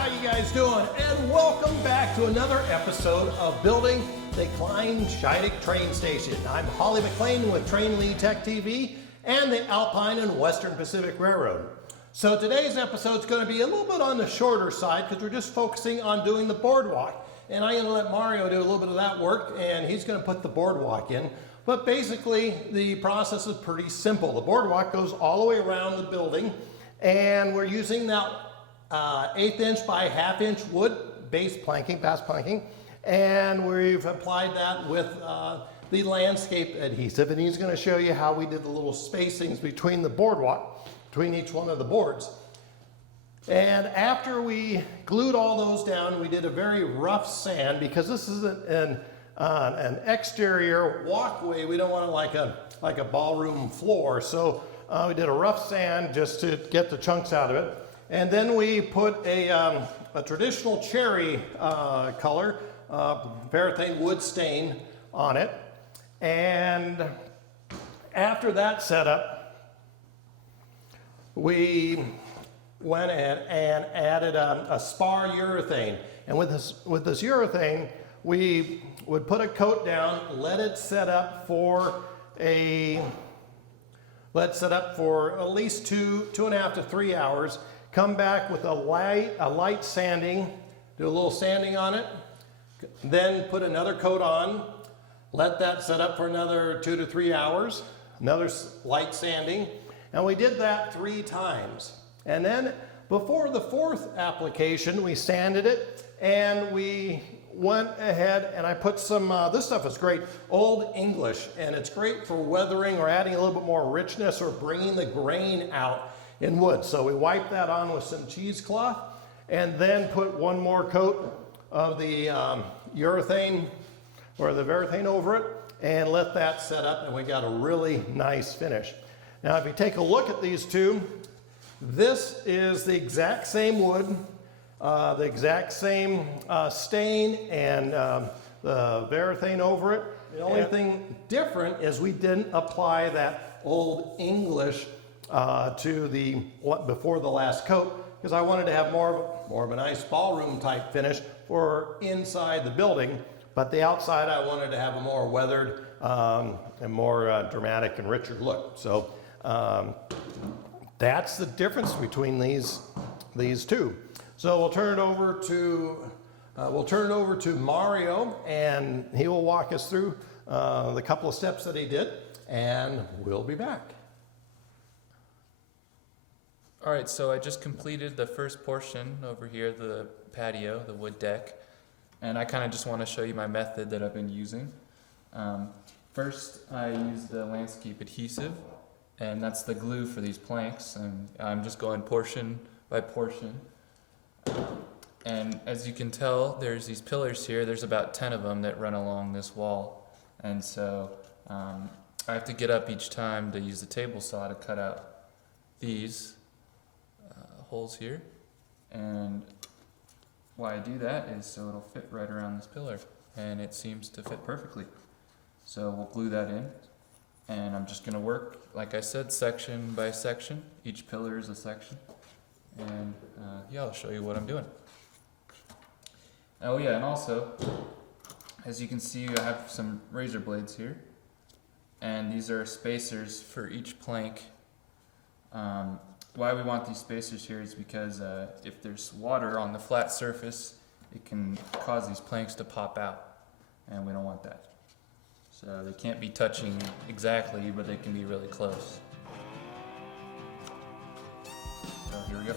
how you guys doing? And welcome back to another episode of Building the Kleine Scheidegg Train Station. I'm Holly McLean with TrainLi Tech TV and the Alpine and Western Pacific Railroad. So today's episode is going to be a little bit on the shorter side because we're just focusing on doing the boardwalk. And I'm going to let Mario do a little bit of that work, and he's going to put the boardwalk in. But basically, the process is pretty simple. The boardwalk goes all the way around the building, and we're using that 1/8 inch by 1/2 inch wood base planking, bass planking, and we've applied that with the landscape adhesive, and he's going to show you how we did the little spacings between the boardwalk, between each one of the boards. And after we glued all those down, we did a very rough sand because this is an exterior walkway. We don't want it like a ballroom floor, so we did a rough sand just to get the chunks out of it. And then we put a traditional cherry color, paraffin wood stain on it. And after that setup, we went and added a spar urethane. And with this urethane, we would put a coat down, let it set up for at least 2.5 to 3 hours. Come back with a light sanding, do a little sanding on it, then put another coat on, let that set up for another 2 to 3 hours, another light sanding, and we did that 3 times. And then before the 4th application, we sanded it, and we went ahead and I put some, this stuff is great, Old English, and it's great for weathering or adding a little bit more richness or bringing the grain out in wood. So we wiped that on with some cheesecloth and then put one more coat of the urethane or the varathane over it and let that set up, and we got a really nice finish. Now if you take a look at these two, this is the exact same wood, the exact same stain and the varathane over it. The only thing different is we didn't apply that Old English to the before the last coat because I wanted to have more of a nice ballroom type finish for inside the building, but the outside I wanted to have a more weathered and more dramatic and richer look. So that's the difference between these two. So we'll turn it over to Mario, and he will walk us through the couple of steps that he did, and we'll be back. All right, so I just completed the first portion over here, the patio, the wood deck, and I kind of just want to show you my method that I've been using. First, I used the landscape adhesive, and that's the glue for these planks, and I'm just going portion by portion. And as you can tell, there's these pillars here. There's about 10 of them that run along this wall, and so I have to get up each time to use the table saw to cut out these holes here, and why I do that is so it'll fit right around this pillar, and it seems to fit perfectly. So we'll glue that in, and I'm just going to work, like I said, section by section. Each pillar is a section, and yeah, I'll show you what I'm doing. Oh yeah, and also, as you can see, I have some razor blades here, and these are spacers for each plank. Why we want these spacers here is because if there's water on the flat surface, it can cause these planks to pop out, and we don't want that. So they can't be touching exactly, but they can be really close. So here we go.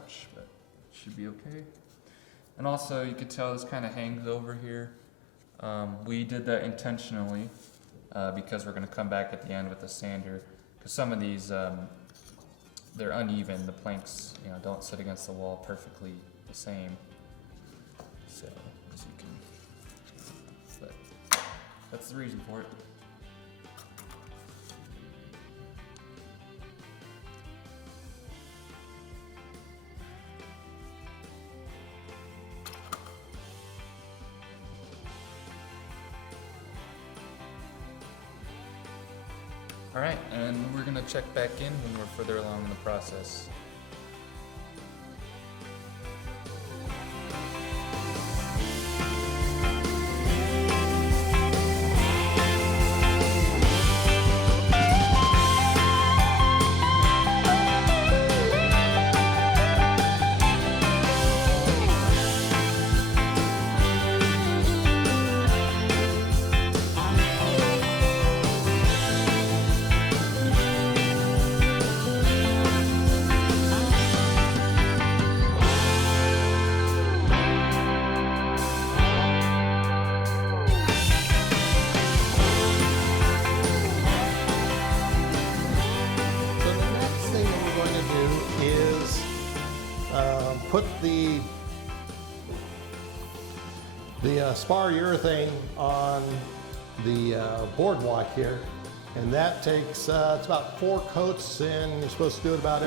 much, but it should be okay. And also, you could tell this kind of hangs over here. We did that intentionally because we're going to come back at the end with the sander. Because some of these, they're uneven. The planks, don't sit against the wall perfectly the same. So, as you can, but that's the reason for it. All right, and we're gonna check back in when we're further along in the process. Put the spar urethane on the boardwalk here, and that takes it's about 4 coats, and you're supposed to do it about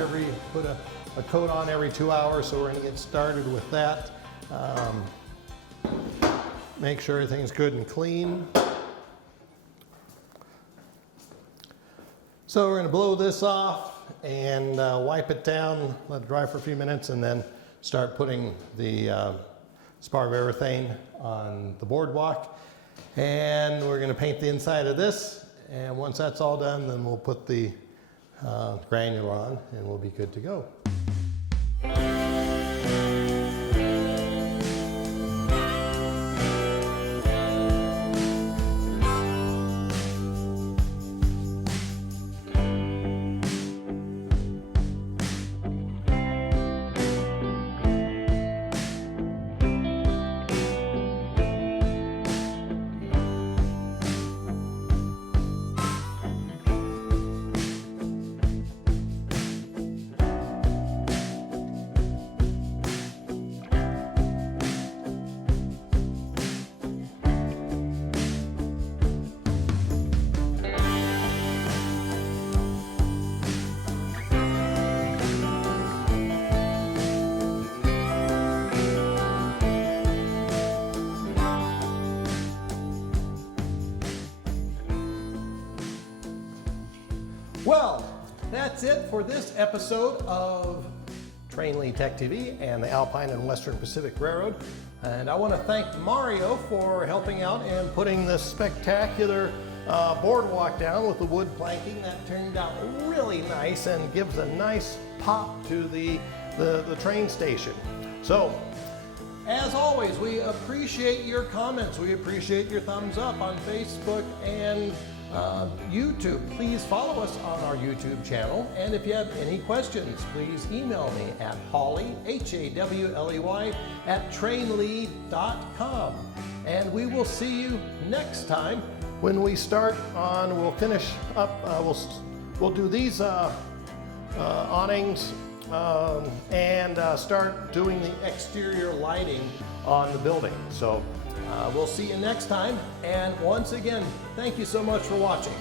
put a coat on every 2 hours. So we're going to get started with that. Make sure everything's good and clean. So we're going to blow this off and wipe it down, let it dry for a few minutes, and then start putting the spar urethane on the boardwalk. And we're going to paint the inside of this, and once that's all done, then we'll put the granular on and we'll be good to go. Well, that's it for this episode of TrainLi Tech TV and the Alpine and Western Pacific Railroad. And I want to thank Mario for helping out and putting this spectacular boardwalk down with the wood planking. That turned out really nice and gives a nice pop to the train station. So, as always, we appreciate your comments. We appreciate your thumbs up on Facebook and YouTube. Please follow us on our YouTube channel. And if you have any questions, please email me at Hawley, Hawley, @trainli.com. And we will see you next time when we start on, we'll finish up, we'll do these awnings and start doing the exterior lighting on the building. So we'll see you next time. And once again, thank you so much for watching.